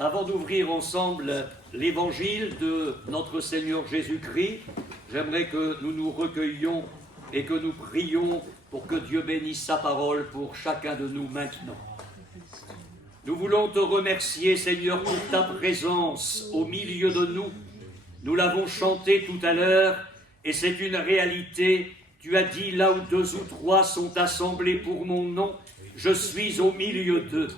Avant d'ouvrir ensemble l'évangile de notre Seigneur Jésus-Christ, j'aimerais que nous nous recueillions et que nous prions pour que Dieu bénisse sa parole pour chacun de nous maintenant. Nous voulons te remercier, Seigneur, pour ta présence au milieu de nous. Nous l'avons chanté tout à l'heure et c'est une réalité. Tu as dit, là où 2 ou 3 sont assemblés pour mon nom, je suis au milieu d'eux.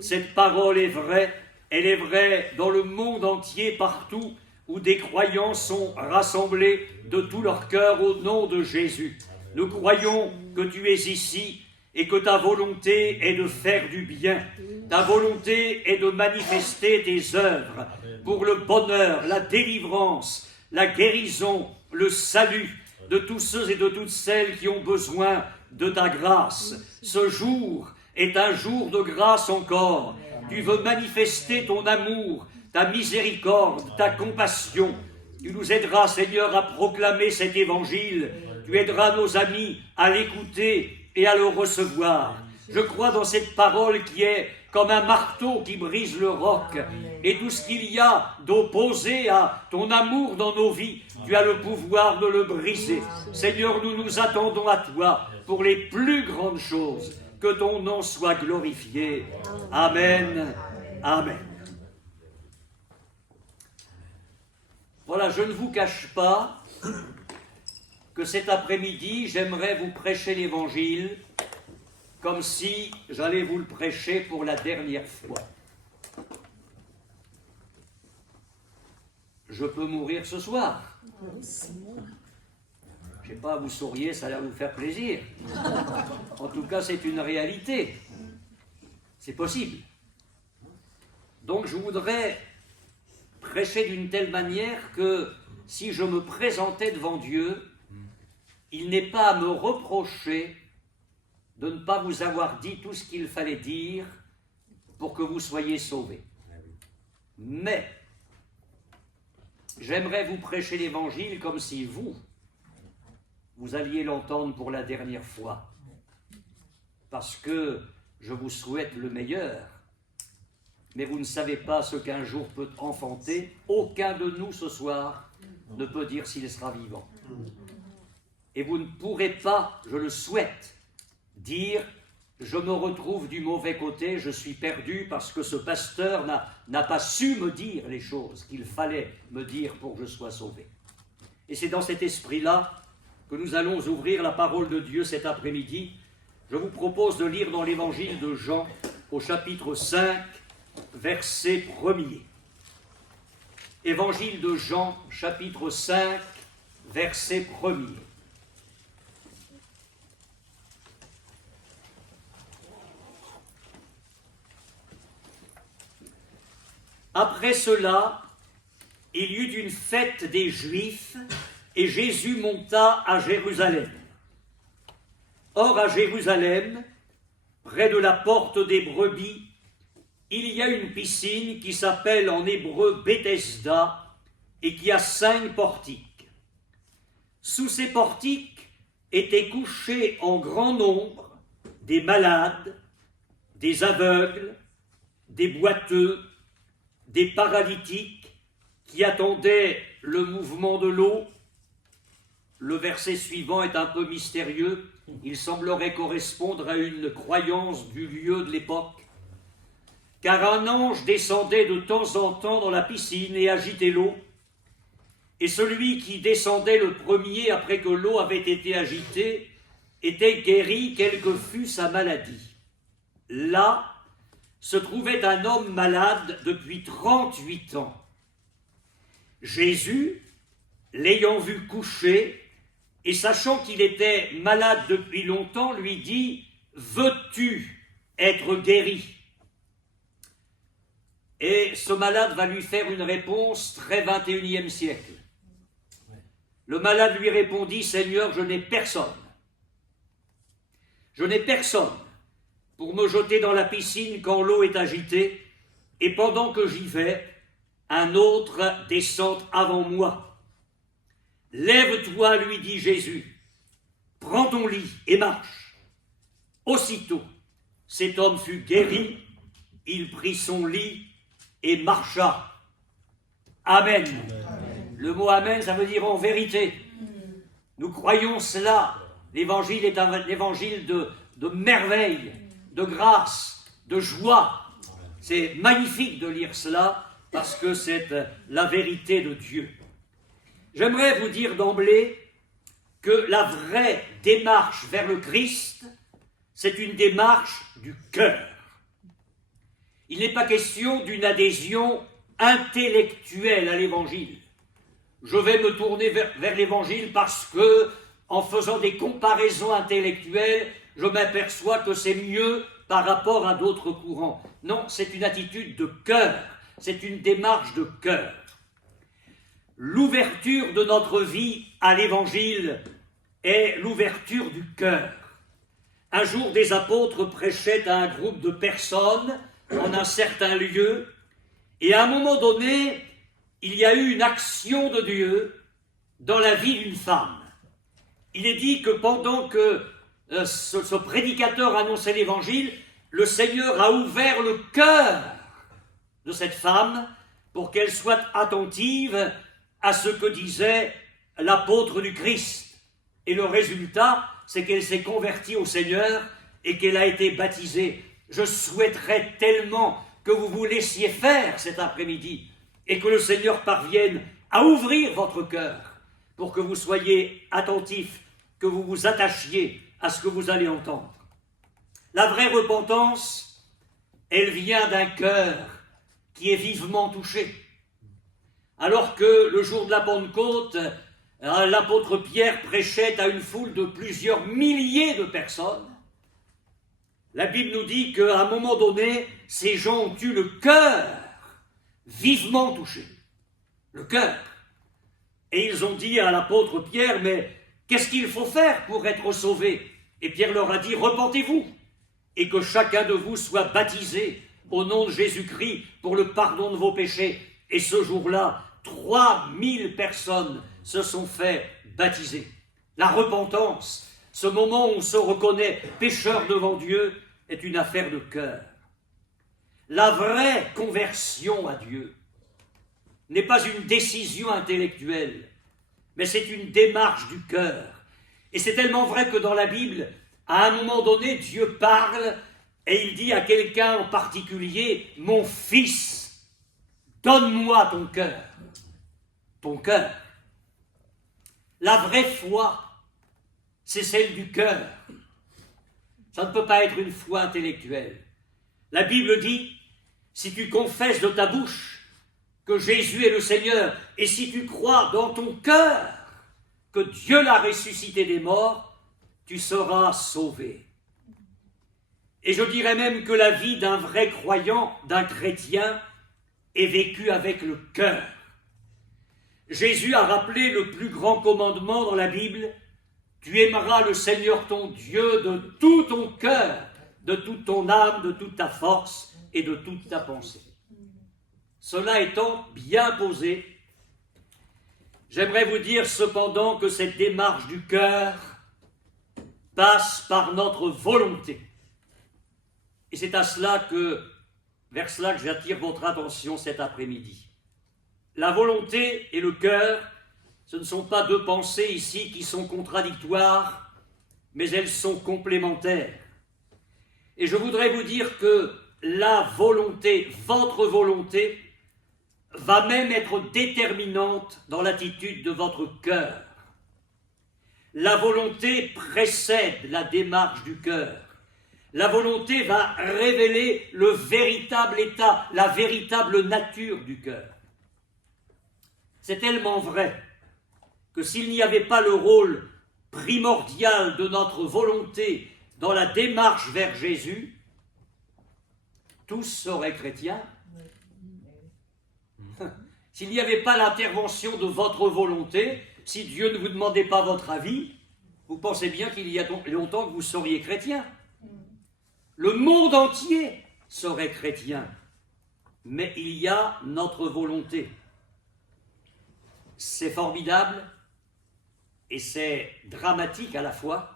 Cette parole est vraie. Elle est vraie dans le monde entier, partout où des croyants sont rassemblés de tout leur cœur au nom de Jésus. Nous croyons que tu es ici et que ta volonté est de faire du bien. Ta volonté est de manifester tes œuvres pour le bonheur, la délivrance, la guérison, le salut de tous ceux et de toutes celles qui ont besoin de ta grâce. Ce jour est un jour de grâce encore. Tu veux manifester ton amour, ta miséricorde, ta compassion. Tu nous aideras, Seigneur, à proclamer cet évangile. Tu aideras nos amis à l'écouter et à le recevoir. Je crois dans cette parole qui est comme un marteau qui brise le roc. Et tout ce qu'il y a d'opposé à ton amour dans nos vies, tu as le pouvoir de le briser. Seigneur, nous nous attendons à toi pour les plus grandes choses. Que ton nom soit glorifié. Amen. Amen. Voilà, je ne vous cache pas que cet après-midi, j'aimerais vous prêcher l'Évangile comme si j'allais vous le prêcher pour la dernière fois. Je peux mourir ce soir. Je ne sais pas, vous souriez, ça a l'air de vous faire plaisir. En tout cas, c'est une réalité. C'est possible. Donc, je voudrais prêcher d'une telle manière que si je me présentais devant Dieu, il n'est pas à me reprocher de ne pas vous avoir dit tout ce qu'il fallait dire pour que vous soyez sauvés. Mais, j'aimerais vous prêcher l'Évangile comme si vous alliez l'entendre pour la dernière fois. Parce que je vous souhaite le meilleur, mais vous ne savez pas ce qu'un jour peut enfanter. Aucun de nous ce soir ne peut dire s'il sera vivant. Et vous ne pourrez pas, je le souhaite, dire « je me retrouve du mauvais côté, je suis perdu parce que ce pasteur n'a pas su me dire les choses qu'il fallait me dire pour que je sois sauvé. » Et c'est dans cet esprit-là que nous allons ouvrir la parole de Dieu cet après-midi. Je vous propose de lire dans l'évangile de Jean, au chapitre 5, verset 1er. Évangile de Jean, chapitre 5, verset 1er. Après cela, il y eut une fête des Juifs, et Jésus monta à Jérusalem. Or, à Jérusalem, près de la porte des brebis, il y a une piscine qui s'appelle en hébreu Bethesda et qui a 5 portiques. Sous ces portiques étaient couchés en grand nombre des malades, des aveugles, des boiteux, des paralytiques qui attendaient le mouvement de l'eau. Le verset suivant est un peu mystérieux. Il semblerait correspondre à une croyance du lieu de l'époque. Car un ange descendait de temps en temps dans la piscine et agitait l'eau. Et celui qui descendait le premier après que l'eau avait été agitée était guéri quelle que fût sa maladie. Là se trouvait un homme malade depuis 38 ans. Jésus, l'ayant vu couché, et sachant qu'il était malade depuis longtemps, lui dit « Veux-tu être guéri ?» Et ce malade va lui faire une réponse très 21e siècle. Le malade lui répondit « Seigneur, je n'ai personne. Je n'ai personne pour me jeter dans la piscine quand l'eau est agitée, et pendant que j'y vais, un autre descend avant moi. Lève-toi, lui dit Jésus, prends ton lit et marche. Aussitôt, cet homme fut guéri, il prit son lit et marcha. Amen. Amen. Le mot Amen, ça veut dire en vérité. Nous croyons cela. L'évangile est un évangile de merveille, de grâce, de joie. C'est magnifique de lire cela parce que c'est la vérité de Dieu. J'aimerais vous dire d'emblée que la vraie démarche vers le Christ, c'est une démarche du cœur. Il n'est pas question d'une adhésion intellectuelle à l'Évangile. Je vais me tourner vers l'Évangile parce que, en faisant des comparaisons intellectuelles, je m'aperçois que c'est mieux par rapport à d'autres courants. Non, c'est une attitude de cœur, c'est une démarche de cœur. L'ouverture de notre vie à l'Évangile est l'ouverture du cœur. Un jour, des apôtres prêchaient à un groupe de personnes en un certain lieu, et à un moment donné, il y a eu une action de Dieu dans la vie d'une femme. Il est dit que pendant que ce prédicateur annonçait l'Évangile, le Seigneur a ouvert le cœur de cette femme pour qu'elle soit attentive à ce que disait l'apôtre du Christ. Et le résultat, c'est qu'elle s'est convertie au Seigneur et qu'elle a été baptisée. Je souhaiterais tellement que vous vous laissiez faire cet après-midi et que le Seigneur parvienne à ouvrir votre cœur pour que vous soyez attentifs, que vous vous attachiez à ce que vous allez entendre. La vraie repentance, elle vient d'un cœur qui est vivement touché. Alors que le jour de la Pentecôte, l'apôtre Pierre prêchait à une foule de plusieurs milliers de personnes, la Bible nous dit qu'à un moment donné, ces gens ont eu le cœur vivement touché. Le cœur. Et ils ont dit à l'apôtre Pierre, mais qu'est-ce qu'il faut faire pour être sauvé? Et Pierre leur a dit, repentez-vous, et que chacun de vous soit baptisé au nom de Jésus-Christ pour le pardon de vos péchés. Et ce jour-là, 3000 personnes se sont fait baptiser. La repentance, ce moment où on se reconnaît pécheur devant Dieu, est une affaire de cœur. La vraie conversion à Dieu n'est pas une décision intellectuelle, mais c'est une démarche du cœur. Et c'est tellement vrai que dans la Bible, à un moment donné, Dieu parle et il dit à quelqu'un en particulier, « Mon fils, donne-moi ton cœur. » Ton cœur. La vraie foi, c'est celle du cœur. Ça ne peut pas être une foi intellectuelle. La Bible dit, si tu confesses de ta bouche que Jésus est le Seigneur, et si tu crois dans ton cœur que Dieu l'a ressuscité des morts, tu seras sauvé. Et je dirais même que la vie d'un vrai croyant, d'un chrétien, est vécue avec le cœur. Jésus a rappelé le plus grand commandement dans la Bible, tu aimeras le Seigneur ton Dieu de tout ton cœur, de toute ton âme, de toute ta force et de toute ta pensée. Cela étant bien posé, j'aimerais vous dire cependant que cette démarche du cœur passe par notre volonté. Et c'est vers cela que j'attire votre attention cet après-midi. La volonté et le cœur, ce ne sont pas deux pensées ici qui sont contradictoires, mais elles sont complémentaires. Et je voudrais vous dire que la volonté, votre volonté, va même être déterminante dans l'attitude de votre cœur. La volonté précède la démarche du cœur. La volonté va révéler le véritable état, la véritable nature du cœur. C'est tellement vrai que s'il n'y avait pas le rôle primordial de notre volonté dans la démarche vers Jésus, tous seraient chrétiens. S'il n'y avait pas l'intervention de votre volonté, si Dieu ne vous demandait pas votre avis, vous pensez bien qu'il y a longtemps que vous seriez chrétien. Le monde entier serait chrétien. Mais il y a notre volonté. C'est formidable et c'est dramatique à la fois.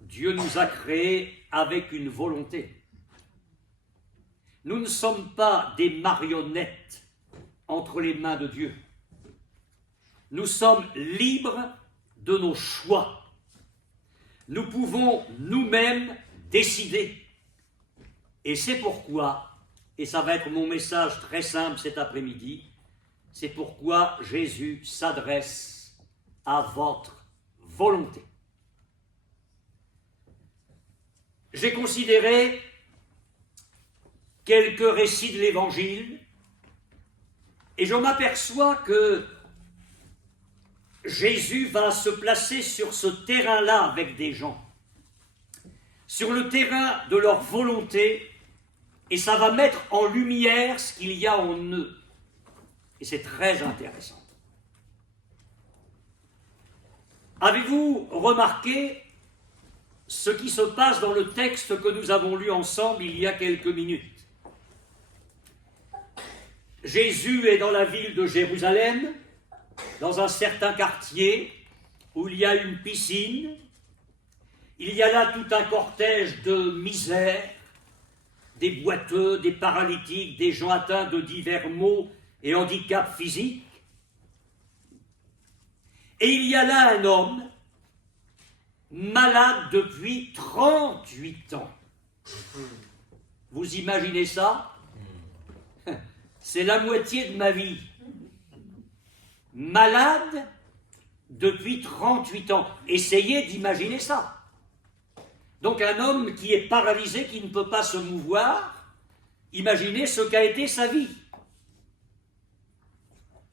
Dieu nous a créés avec une volonté. Nous ne sommes pas des marionnettes entre les mains de Dieu. Nous sommes libres de nos choix. Nous pouvons nous-mêmes décider. Et c'est pourquoi, et ça va être mon message très simple cet après-midi, c'est pourquoi Jésus s'adresse à votre volonté. J'ai considéré quelques récits de l'Évangile et je m'aperçois que Jésus va se placer sur ce terrain-là avec des gens, sur le terrain de leur volonté, et ça va mettre en lumière ce qu'il y a en eux. Et c'est très intéressant. Avez-vous remarqué ce qui se passe dans le texte que nous avons lu ensemble il y a quelques minutes? Jésus est dans la ville de Jérusalem, dans un certain quartier où il y a une piscine. Il y a là tout un cortège de misère, des boiteux, des paralytiques, des gens atteints de divers maux et handicaps physiques. Et il y a là un homme malade depuis 38 ans. Vous imaginez ça? C'est la moitié de ma vie. Malade depuis 38 ans. Essayez d'imaginer ça. Donc un homme qui est paralysé, qui ne peut pas se mouvoir, imaginez ce qu'a été sa vie.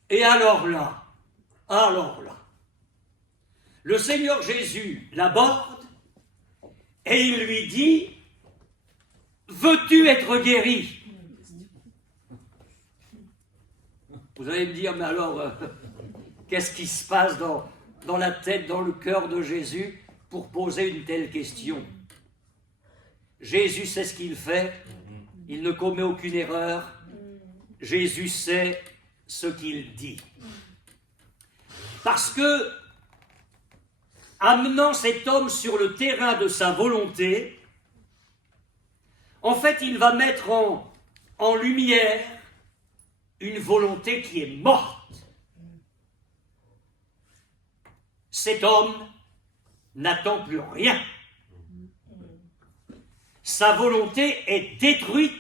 Et alors là, le Seigneur Jésus l'aborde et il lui dit « Veux-tu être guéri ?» Vous allez me dire, mais alors, qu'est-ce qui se passe dans la tête, dans le cœur de Jésus pour poser une telle question? Jésus sait ce qu'il fait, il ne commet aucune erreur, Jésus sait ce qu'il dit. Parce que, amenant cet homme sur le terrain de sa volonté, en fait, il va mettre en lumière une volonté qui est morte. Cet homme n'attend plus rien. Sa volonté est détruite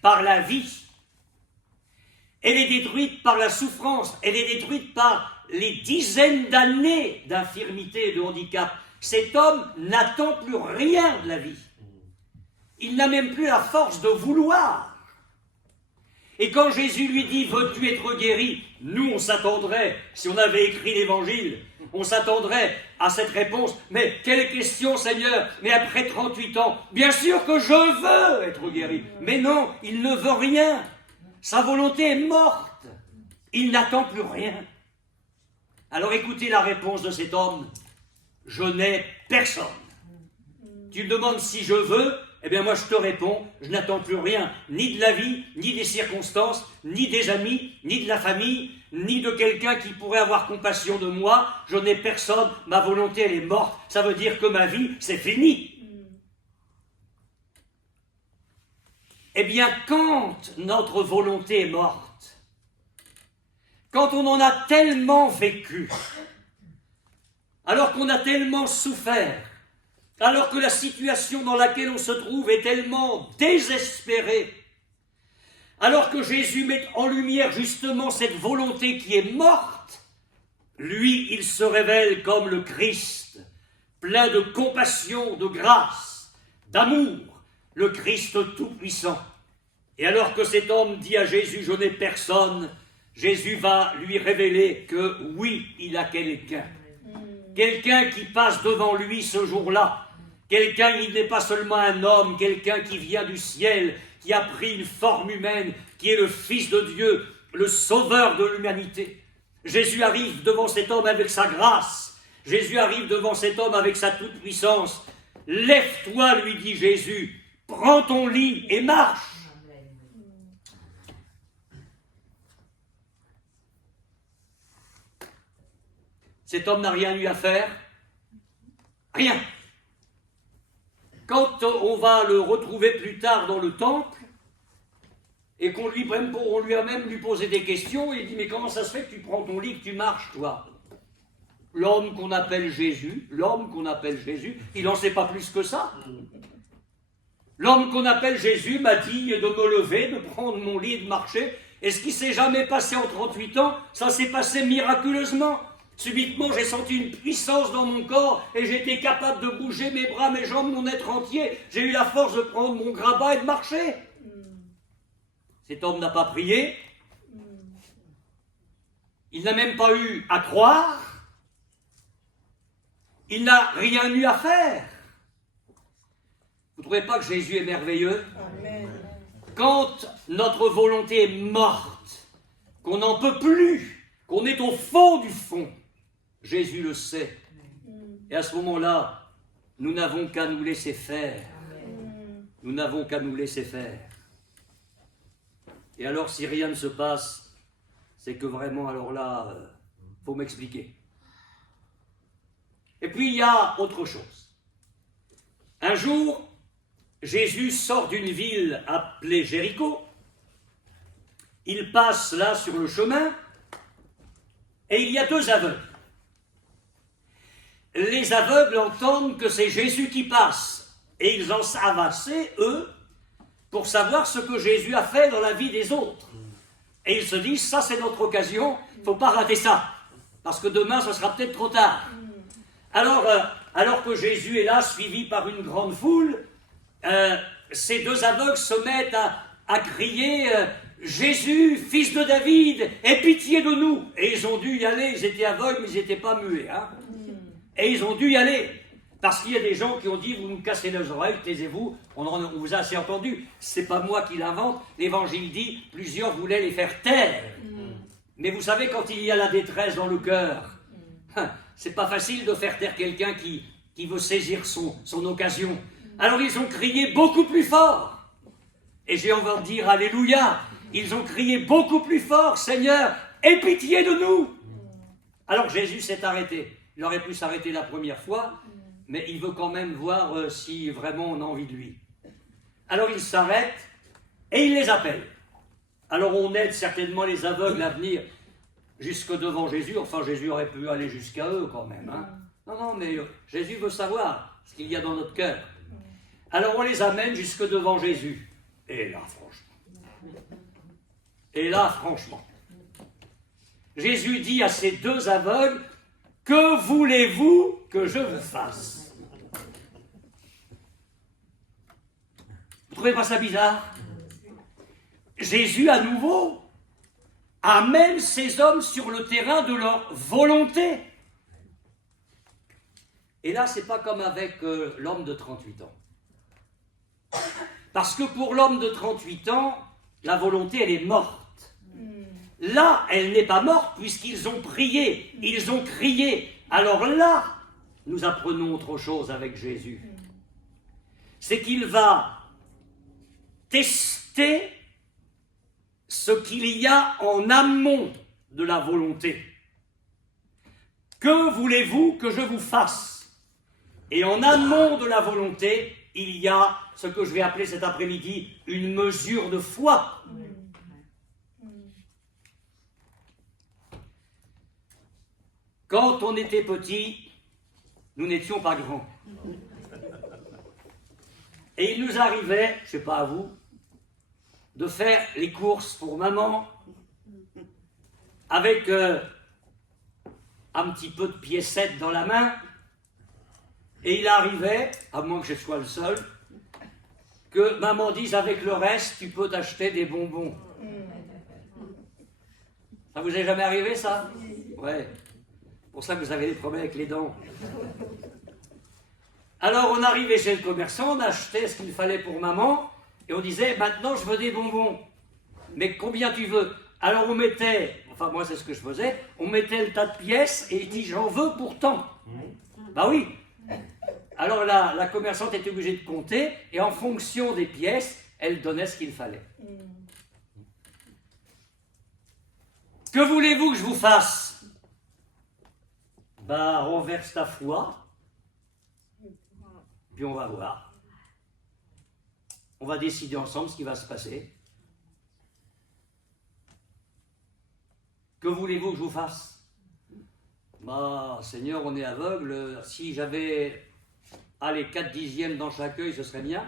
par la vie. Elle est détruite par la souffrance. Elle est détruite par les dizaines d'années d'infirmité et de handicap. Cet homme n'attend plus rien de la vie. Il n'a même plus la force de vouloir. Et quand Jésus lui dit « Veux-tu être guéri ?» Nous, on s'attendrait, si on avait écrit l'Évangile, on s'attendrait à cette réponse. Mais quelle question, Seigneur? Mais après 38 ans, bien sûr que je veux être guéri. Mais non, il ne veut rien. Sa volonté est morte. Il n'attend plus rien. Alors écoutez la réponse de cet homme. Je n'ai personne. Tu me demandes si je veux? Eh bien moi je te réponds, je n'attends plus rien, ni de la vie, ni des circonstances, ni des amis, ni de la famille, ni de quelqu'un qui pourrait avoir compassion de moi. Je n'ai personne, ma volonté elle est morte, ça veut dire que ma vie c'est fini. Eh bien quand notre volonté est morte, quand on en a tellement vécu, alors qu'on a tellement souffert, alors que la situation dans laquelle on se trouve est tellement désespérée, alors que Jésus met en lumière justement cette volonté qui est morte, lui, il se révèle comme le Christ, plein de compassion, de grâce, d'amour, le Christ tout-puissant. Et alors que cet homme dit à Jésus « Je n'ai personne », Jésus va lui révéler que oui, il a quelqu'un. Quelqu'un qui passe devant lui ce jour-là. Quelqu'un qui n'est pas seulement un homme, quelqu'un qui vient du ciel, qui a pris une forme humaine, qui est le Fils de Dieu, le Sauveur de l'humanité. Jésus arrive devant cet homme avec sa grâce. Jésus arrive devant cet homme avec sa toute-puissance. « Lève-toi, lui dit Jésus, prends ton lit et marche. » Cet homme n'a rien eu à faire. Rien. Quand on va le retrouver plus tard dans le temple, et qu'on lui a même lui posé des questions, et il dit, mais comment ça se fait que tu prends ton lit, que tu marches, toi? L'homme qu'on appelle Jésus, il n'en sait pas plus que ça. L'homme qu'on appelle Jésus m'a dit de me lever, de prendre mon lit et de marcher. Et ce qui s'est jamais passé en 38 ans, ça s'est passé miraculeusement. Subitement, j'ai senti une puissance dans mon corps et j'étais capable de bouger mes bras, mes jambes, mon être entier. J'ai eu la force de prendre mon grabat et de marcher. Cet homme n'a pas prié. Il n'a même pas eu à croire. Il n'a rien eu à faire. Vous ne trouvez pas que Jésus est merveilleux? Amen. Quand notre volonté est morte, qu'on n'en peut plus, qu'on est au fond du fond, Jésus le sait. Et à ce moment-là, nous n'avons qu'à nous laisser faire. Nous n'avons qu'à nous laisser faire. Et alors, si rien ne se passe, c'est que vraiment, alors là, faut m'expliquer. Et puis, il y a autre chose. Un jour, Jésus sort d'une ville appelée Jéricho. Il passe là sur le chemin et il y a 2 aveugles. Les aveugles entendent que c'est Jésus qui passe et ils en savent assez, eux, pour savoir ce que Jésus a fait dans la vie des autres. Et ils se disent, ça c'est notre occasion, il ne faut pas rater ça, parce que demain ce sera peut-être trop tard. Alors que Jésus est là, suivi par une grande foule, ces 2 aveugles se mettent à crier Jésus, fils de David, aie pitié de nous. Et ils ont dû y aller, ils étaient aveugles, mais ils n'étaient pas muets. Hein. Et ils ont dû y aller, parce qu'il y a des gens qui ont dit, vous nous cassez les oreilles, taisez-vous, on vous a assez entendu. C'est pas moi qui l'invente, l'évangile dit, plusieurs voulaient les faire taire. Mais vous savez, quand il y a la détresse dans le cœur, c'est pas facile de faire taire quelqu'un qui veut saisir son occasion. Alors ils ont crié beaucoup plus fort. Et j'ai envie de dire Alléluia. Ils ont crié beaucoup plus fort, Seigneur, aie pitié de nous. Alors Jésus s'est arrêté. Il aurait pu s'arrêter la première fois, mais il veut quand même voir si vraiment on a envie de lui. Alors il s'arrête et il les appelle. Alors on aide certainement les aveugles à venir jusque devant Jésus. Enfin, Jésus aurait pu aller jusqu'à eux quand même. Hein. Non, mais Jésus veut savoir ce qu'il y a dans notre cœur. Alors on les amène jusque devant Jésus. Et là, franchement, Jésus dit à ces 2 aveugles, que voulez-vous que je vous fasse? Vous trouvez pas ça bizarre? Jésus, à nouveau, amène ces hommes sur le terrain de leur volonté. Et là, c'est pas comme avec l'homme de 38 ans. Parce que pour l'homme de 38 ans, la volonté, elle est morte. Là, elle n'est pas morte puisqu'ils ont prié, ils ont crié. Alors là, nous apprenons autre chose avec Jésus. C'est qu'il va tester ce qu'il y a en amont de la volonté. Que voulez-vous que je vous fasse? Et en amont de la volonté, il y a ce que je vais appeler cet après-midi une mesure de foi. Quand on était petit, nous n'étions pas grands. Et il nous arrivait, je ne sais pas à vous, de faire les courses pour maman avec un petit peu de piécettes dans la main. Et il arrivait, à moins que je sois le seul, que maman dise avec le reste, tu peux t'acheter des bonbons. Ça vous est jamais arrivé, ça? Ouais. C'est pour ça que vous avez des problèmes avec les dents. Alors on arrivait chez le commerçant, on achetait ce qu'il fallait pour maman, et on disait, maintenant je veux des bonbons. Mais combien tu veux? Alors on mettait, enfin moi c'est ce que je faisais, on mettait le tas de pièces, et il dit, j'en veux pourtant. Bah oui. Alors la commerçante était obligée de compter, et en fonction des pièces, elle donnait ce qu'il fallait. Que voulez-vous que je vous fasse? Bah, renverse ta foi, puis on va voir. On va décider ensemble ce qui va se passer. Que voulez-vous que je vous fasse? Bah, Seigneur, on est aveugle. Si j'avais, allez, 4/10 dans chaque œil, ce serait bien.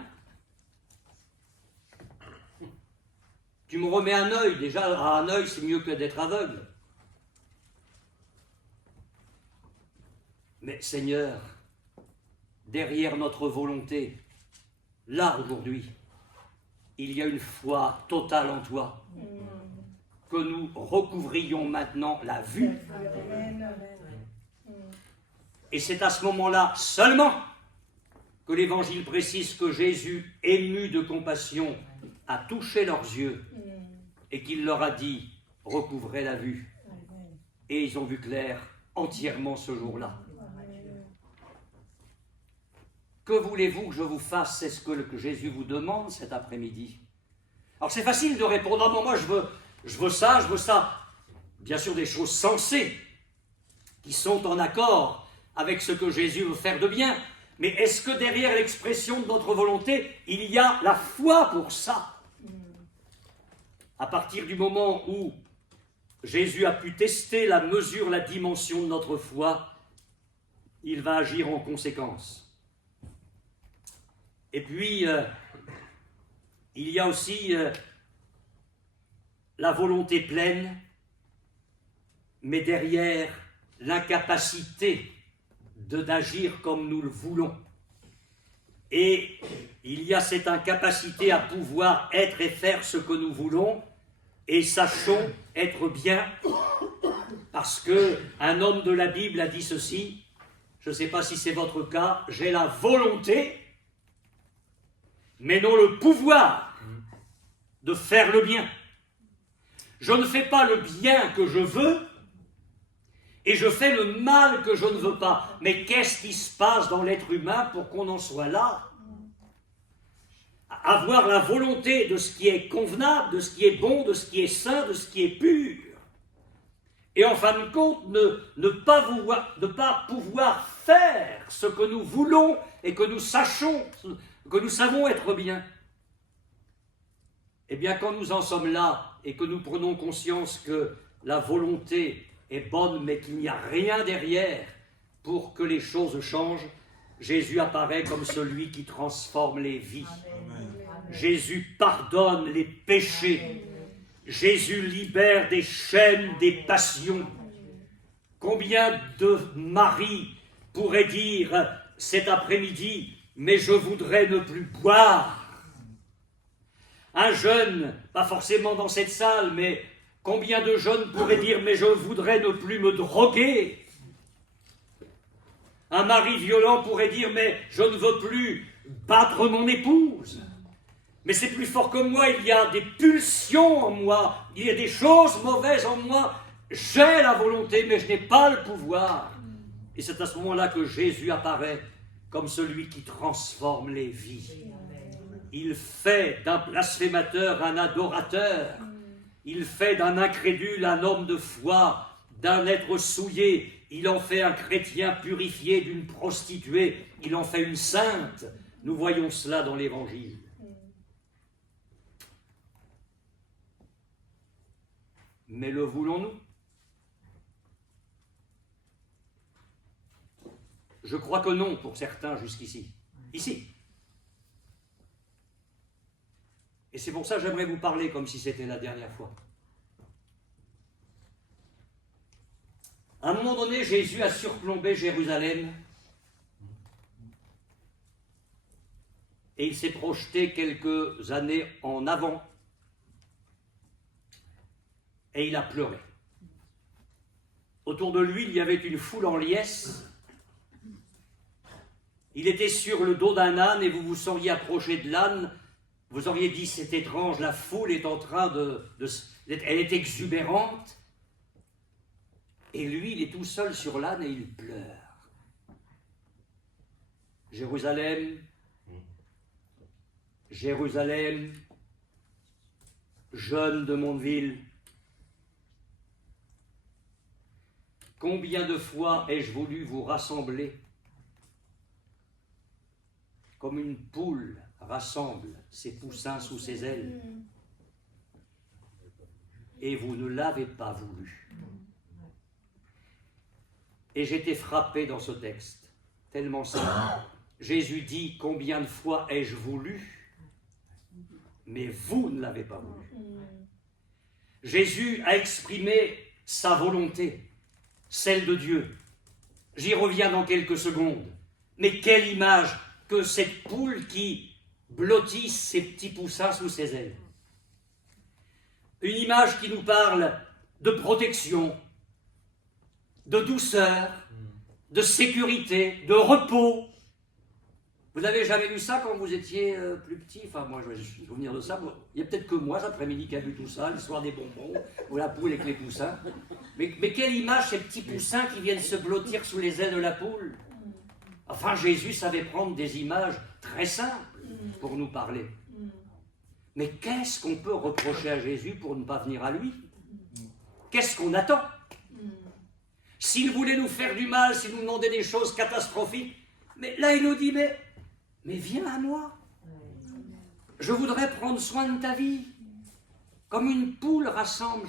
Tu me remets un œil. Déjà, un œil, c'est mieux que d'être aveugle. Mais Seigneur, derrière notre volonté, là, aujourd'hui, il y a une foi totale en toi. Que nous recouvrions maintenant la vue. Et c'est à ce moment-là seulement que l'Évangile précise que Jésus, ému de compassion, a touché leurs yeux et qu'il leur a dit « recouvrez la vue ». Et ils ont vu clair entièrement ce jour-là. Que voulez-vous que je vous fasse? C'est ce que Jésus vous demande cet après-midi. Alors c'est facile de répondre « ah, bon, moi je veux ça ». Bien sûr des choses sensées qui sont en accord avec ce que Jésus veut faire de bien. Mais est-ce que derrière l'expression de notre volonté, il y a la foi pour ça? À partir du moment où Jésus a pu tester la mesure, la dimension de notre foi, il va agir en conséquence. Et puis, il y a aussi la volonté pleine, mais derrière l'incapacité d'agir comme nous le voulons. Et il y a cette incapacité à pouvoir être et faire ce que nous voulons, et sachons être bien, parce qu'un homme de la Bible a dit ceci, je ne sais pas si c'est votre cas, j'ai la volonté, mais non le pouvoir de faire le bien. Je ne fais pas le bien que je veux, et je fais le mal que je ne veux pas. Mais qu'est-ce qui se passe dans l'être humain pour qu'on en soit là? Avoir la volonté de ce qui est convenable, de ce qui est bon, de ce qui est sain, de ce qui est pur. Et en fin de compte, ne pas pouvoir faire ce que nous voulons et que nous savons être bien. Eh bien, quand nous en sommes là et que nous prenons conscience que la volonté est bonne, mais qu'il n'y a rien derrière pour que les choses changent, Jésus apparaît comme celui qui transforme les vies. Amen. Jésus pardonne les péchés. Jésus libère des chaînes, des passions. Combien de maris pourraient dire cet après-midi, mais je voudrais ne plus boire? Un jeune, pas forcément dans cette salle, mais combien de jeunes pourraient dire « mais je voudrais ne plus me droguer ». Un mari violent pourrait dire « mais je ne veux plus battre mon épouse ». Mais c'est plus fort que moi, il y a des pulsions en moi, il y a des choses mauvaises en moi. J'ai la volonté, mais je n'ai pas le pouvoir. Et c'est à ce moment-là que Jésus apparaît comme celui qui transforme les vies. Il fait d'un blasphémateur un adorateur. Il fait d'un incrédule un homme de foi, d'un être souillé. Il en fait un chrétien purifié, d'une prostituée. Il en fait une sainte. Nous voyons cela dans l'Évangile. Mais le voulons-nous? Je crois que non pour certains jusqu'ici. Ici. Et c'est pour ça que j'aimerais vous parler comme si c'était la dernière fois. À un moment donné, Jésus a surplombé Jérusalem et il s'est projeté quelques années en avant et il a pleuré. Autour de lui, il y avait une foule en liesse. Il était sur le dos d'un âne et vous vous seriez approché de l'âne. Vous auriez dit, c'est étrange, la foule est en train elle est exubérante. Et lui, il est tout seul sur l'âne et il pleure. Jérusalem, Jérusalem, jeune de mon ville, combien de fois ai-je voulu vous rassembler comme une poule rassemble ses poussins sous ses ailes. et vous ne l'avez pas voulu. Et j'étais frappé dans ce texte, tellement simple. Jésus dit, combien de fois ai-je voulu, mais vous ne l'avez pas voulu. Jésus a exprimé sa volonté, celle de Dieu. J'y reviens dans quelques secondes. Mais quelle image que cette poule qui blottisse ses petits poussins sous ses ailes. Une image qui nous parle de protection, de douceur, de sécurité, de repos. Vous n'avez jamais vu ça quand vous étiez plus petit? Enfin, moi, je vais me souvenir de ça. Il y a peut-être que moi, cet après-midi, qui a vu tout ça, l'histoire des bonbons, ou la poule avec les poussins. Mais quelle image, ces petits poussins qui viennent se blottir sous les ailes de la poule. Enfin, Jésus savait prendre des images très simples pour nous parler. Mais qu'est-ce qu'on peut reprocher à Jésus pour ne pas venir à lui? Qu'est-ce qu'on attend? S'il voulait nous faire du mal, s'il nous demandait des choses catastrophiques, mais là il nous dit, mais viens à moi. Je voudrais prendre soin de ta vie. Comme une poule rassemble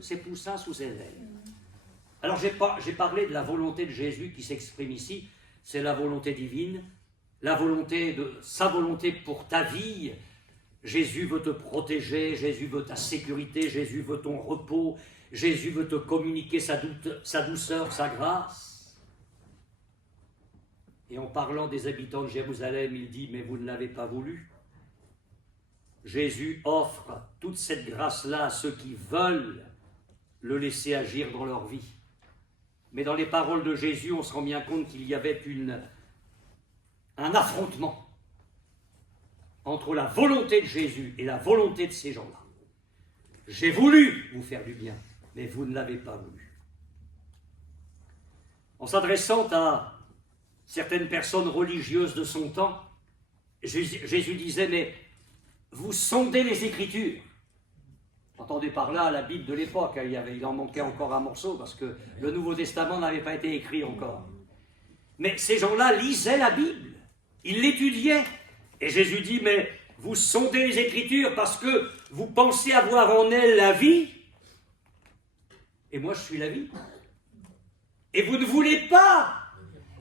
ses poussins sous ses ailes. Alors j'ai parlé de la volonté de Jésus qui s'exprime ici. C'est la volonté divine, sa volonté pour ta vie. Jésus veut te protéger, Jésus veut ta sécurité, Jésus veut ton repos, Jésus veut te communiquer sa douceur, sa grâce. Et en parlant des habitants de Jérusalem, il dit, mais vous ne l'avez pas voulu. Jésus offre toute cette grâce-là à ceux qui veulent le laisser agir dans leur vie. Mais dans les paroles de Jésus, on se rend bien compte qu'il y avait un affrontement entre la volonté de Jésus et la volonté de ces gens-là. J'ai voulu vous faire du bien, mais vous ne l'avez pas voulu. En s'adressant à certaines personnes religieuses de son temps, Jésus disait, mais vous sondez les Écritures. Entendez par là la Bible de l'époque, il en manquait encore un morceau parce que le Nouveau Testament n'avait pas été écrit encore. Mais ces gens-là lisaient la Bible, ils l'étudiaient. Et Jésus dit, mais vous sondez les Écritures parce que vous pensez avoir en elles la vie. Et moi je suis la vie. Et vous ne voulez pas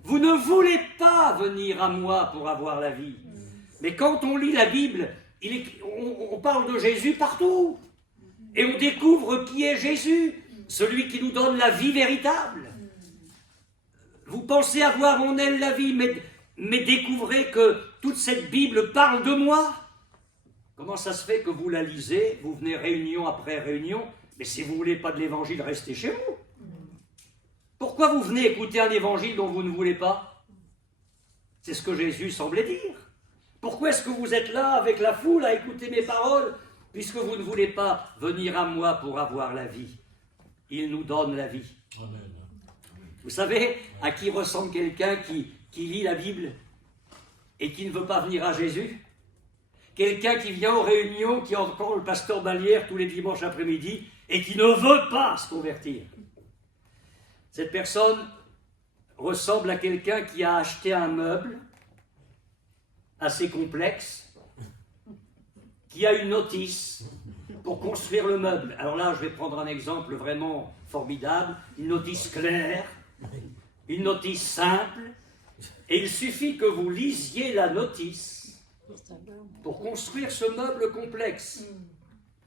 venir à moi pour avoir la vie. Mais quand on lit la Bible, on parle de Jésus partout. Et on découvre qui est Jésus, celui qui nous donne la vie véritable. Vous pensez avoir en elle la vie, mais découvrez que toute cette Bible parle de moi. Comment ça se fait que vous la lisez, vous venez réunion après réunion, mais si vous ne voulez pas de l'évangile, restez chez vous. Pourquoi vous venez écouter un évangile dont vous ne voulez pas? C'est ce que Jésus semblait dire. Pourquoi est-ce que vous êtes là avec la foule à écouter mes paroles, puisque vous ne voulez pas venir à moi pour avoir la vie? Il nous donne la vie. Amen. Vous savez à qui ressemble quelqu'un qui lit la Bible et qui ne veut pas venir à Jésus? Quelqu'un qui vient aux réunions, qui entend le pasteur Balière tous les dimanches après-midi et qui ne veut pas se convertir. Cette personne ressemble à quelqu'un qui a acheté un meuble assez complexe, qui a une notice pour construire le meuble. Alors là, je vais prendre un exemple vraiment formidable, une notice claire, une notice simple, et il suffit que vous lisiez la notice pour construire ce meuble complexe.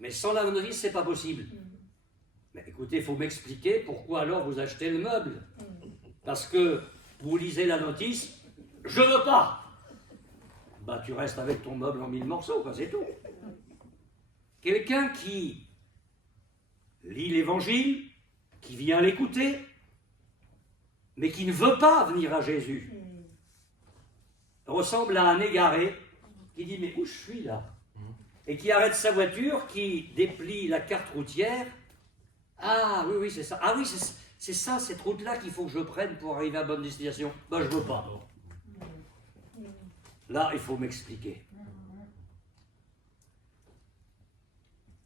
Mais sans la notice, c'est pas possible. Mais écoutez, il faut m'expliquer pourquoi alors vous achetez le meuble. Parce que vous lisez la notice, je veux pas. Bah, tu restes avec ton meuble en 1000 morceaux, quoi, c'est tout. Quelqu'un qui lit l'évangile, qui vient l'écouter, mais qui ne veut pas venir à Jésus, ressemble à un égaré qui dit, mais où je suis là? Et qui arrête sa voiture, qui déplie la carte routière. Ah oui, c'est ça. Ah oui, c'est ça, cette route-là qu'il faut que je prenne pour arriver à bonne destination. Ben, je veux pas. Là, il faut m'expliquer.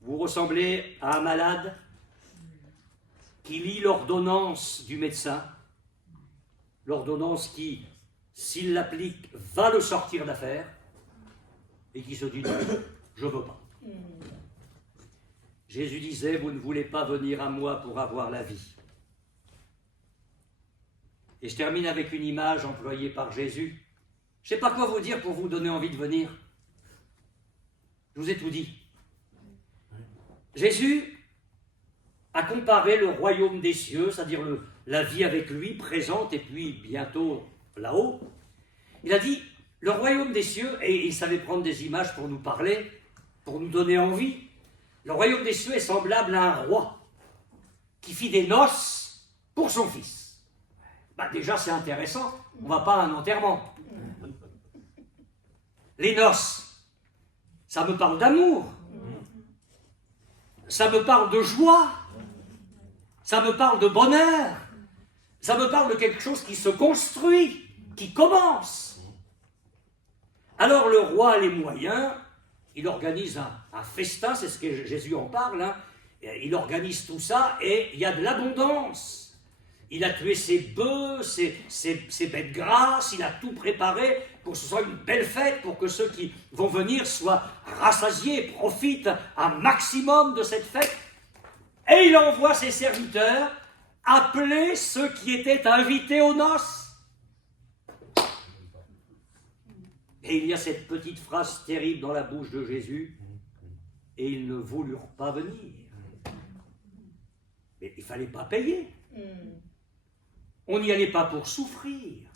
Vous ressemblez à un malade qui lit l'ordonnance du médecin, l'ordonnance qui, s'il l'applique, va le sortir d'affaire, et qui se dit, non, je ne veux pas. Jésus disait, vous ne voulez pas venir à moi pour avoir la vie. Et je termine avec une image employée par Jésus. Je ne sais pas quoi vous dire pour vous donner envie de venir. Je vous ai tout dit. Jésus a comparé le royaume des cieux, c'est-à-dire la vie avec lui, présente, et puis bientôt là-haut. Il a dit, le royaume des cieux, et il savait prendre des images pour nous parler, pour nous donner envie. Le royaume des cieux est semblable à un roi qui fit des noces pour son fils. Déjà, c'est intéressant, on ne va pas à un enterrement. Les noces, ça me parle d'amour, ça me parle de joie, ça me parle de bonheur, ça me parle de quelque chose qui se construit, qui commence. Alors le roi a les moyens, il organise un festin, c'est ce que Jésus en parle, hein. Il organise tout ça et il y a de l'abondance. Il a tué ses bœufs, ses bêtes grasses, il a tout préparé pour que ce soit une belle fête, pour que ceux qui vont venir soient rassasiés, profitent un maximum de cette fête. Et il envoie ses serviteurs appeler ceux qui étaient invités aux noces. Et il y a cette petite phrase terrible dans la bouche de Jésus, et ils ne voulurent pas venir. Mais il ne fallait pas payer. On n'y allait pas pour souffrir.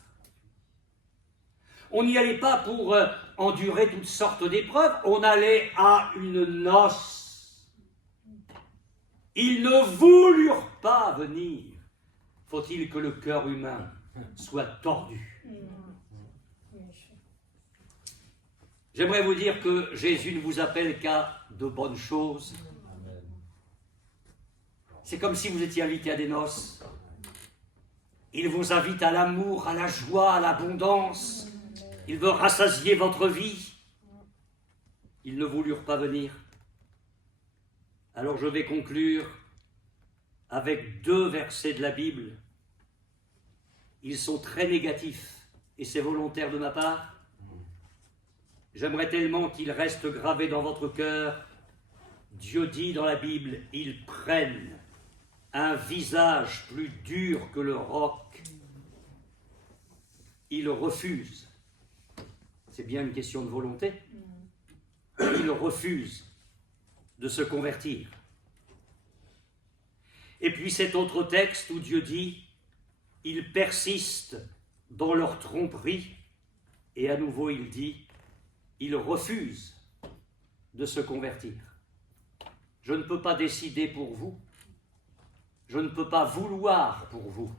On n'y allait pas pour endurer toutes sortes d'épreuves. On allait à une noce. Ils ne voulurent pas venir. Faut-il que le cœur humain soit tordu? J'aimerais vous dire que Jésus ne vous appelle qu'à de bonnes choses. C'est comme si vous étiez invité à des noces. Il vous invite à l'amour, à la joie, à l'abondance. Il veut rassasier votre vie. Ils ne voulurent pas venir. Alors je vais conclure avec 2 versets de la Bible. Ils sont très négatifs et c'est volontaire de ma part. J'aimerais tellement qu'ils restent gravés dans votre cœur. Dieu dit dans la Bible, ils prennent un visage plus dur que le roc. Ils refusent. C'est bien une question de volonté. Ils refusent de se convertir. Et puis cet autre texte où Dieu dit, ils persistent dans leur tromperie, et à nouveau il dit, ils refusent de se convertir. Je ne peux pas décider pour vous. Je ne peux pas vouloir pour vous.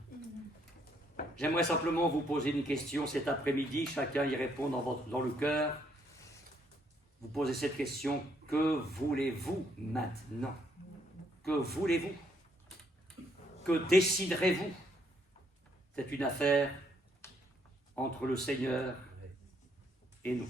J'aimerais simplement vous poser une question cet après-midi, chacun y répond dans le cœur. Vous posez cette question, que voulez-vous maintenant? Que voulez-vous? Que déciderez-vous? C'est une affaire entre le Seigneur et nous.